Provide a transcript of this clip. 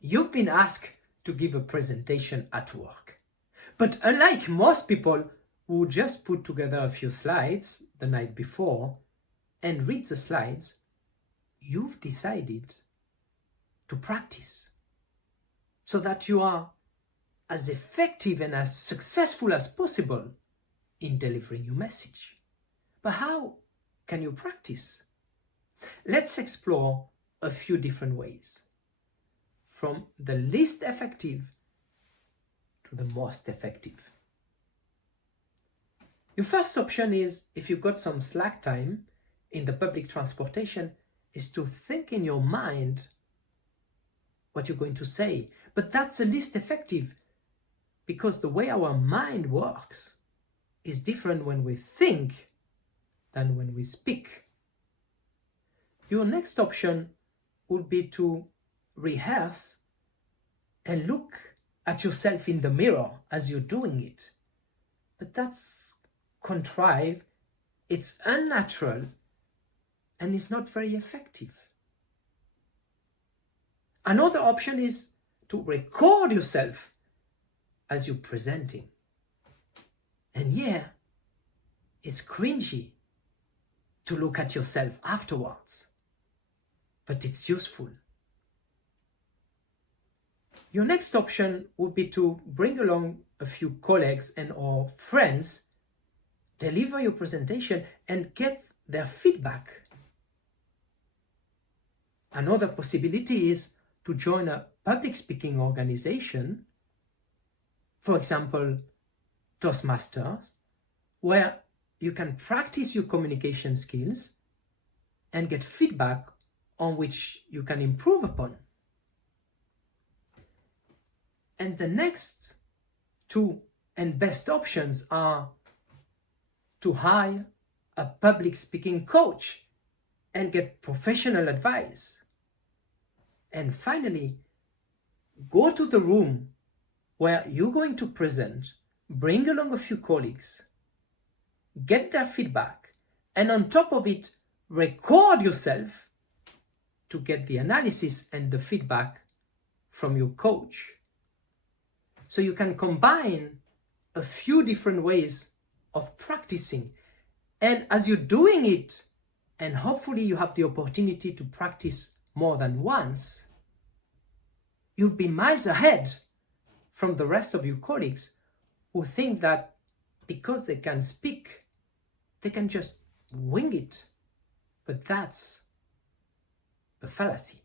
You've been asked to give a presentation at work. But unlike most people who just put together a few slides the night before and read the slides, you've decided to practice so that you are as effective and as successful as possible in delivering your message. But how can you practice? Let's explore a few different ways, from the least effective to the most effective. Your first option is, if you've got some slack time in the public transportation, is to think in your mind what you're going to say. But that's the least effective, because the way our mind works is different when we think than when we speak. Your next option would be to rehearse and look at yourself in the mirror as you're doing it. But that's contrived, it's unnatural, and it's not very effective. Another option is to record yourself as you're presenting. And yeah, it's cringy to look at yourself afterwards, but it's useful. Your next option would be to bring along a few colleagues and or friends, deliver your presentation and get their feedback. Another possibility is to join a public speaking organization, for example, Toastmasters, where you can practice your communication skills and get feedback on which you can improve upon. And the next two and best options are to hire a public speaking coach and get professional advice. And finally, go to the room where you're going to present, bring along a few colleagues, get their feedback, and on top of it, record yourself to get the analysis and the feedback from your coach. So you can combine a few different ways of practicing. And as you're doing it, and hopefully you have the opportunity to practice more than once, you'll be miles ahead from the rest of your colleagues who think that because they can speak, they can just wing it. But that's a fallacy.